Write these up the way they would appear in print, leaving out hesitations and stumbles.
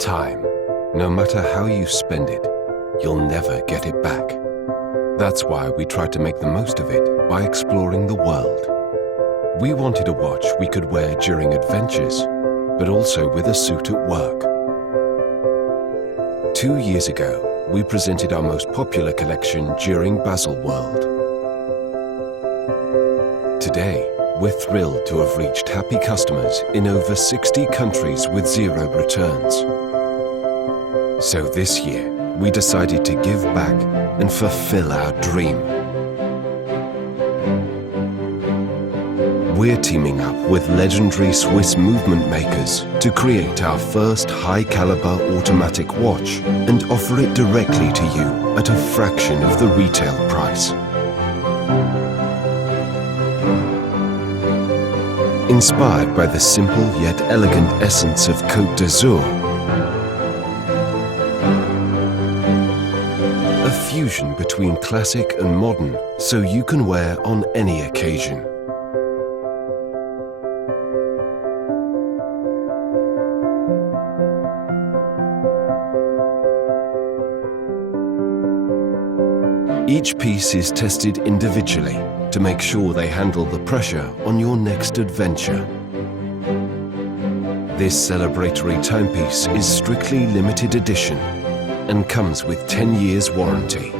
Time. No matter how you spend it, you'll never get it back. That's why we tried to make the most of it by exploring the world. We wanted a watch we could wear during adventures, but also with a suit at work. 2 years ago, we presented our most popular collection during Baselworld. Today, we're thrilled to have reached happy customers in over 60 countries with 0 returns. So this year, we decided to give back and fulfill our dream. We're teaming up with legendary Swiss movement makers to create our first high-caliber automatic watch and offer it directly to you at a fraction of the retail price. Inspired by the simple yet elegant essence of Côte d'Azur, a fusion between classic and modern so you can wear on any occasion. Each piece is tested individually to make sure they handle the pressure on your next adventure. This celebratory timepiece is strictly limited edition and comes with 10 years warranty.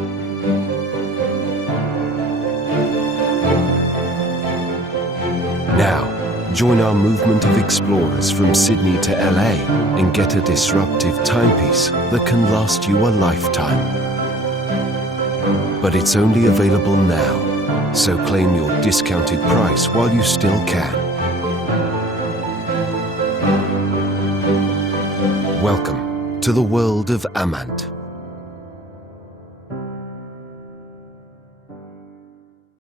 Now, join our movement of explorers from Sydney to LA and get a disruptive timepiece that can last you a lifetime. But it's only available now, so claim your discounted price while you still can. Welcome to the world of AMANT.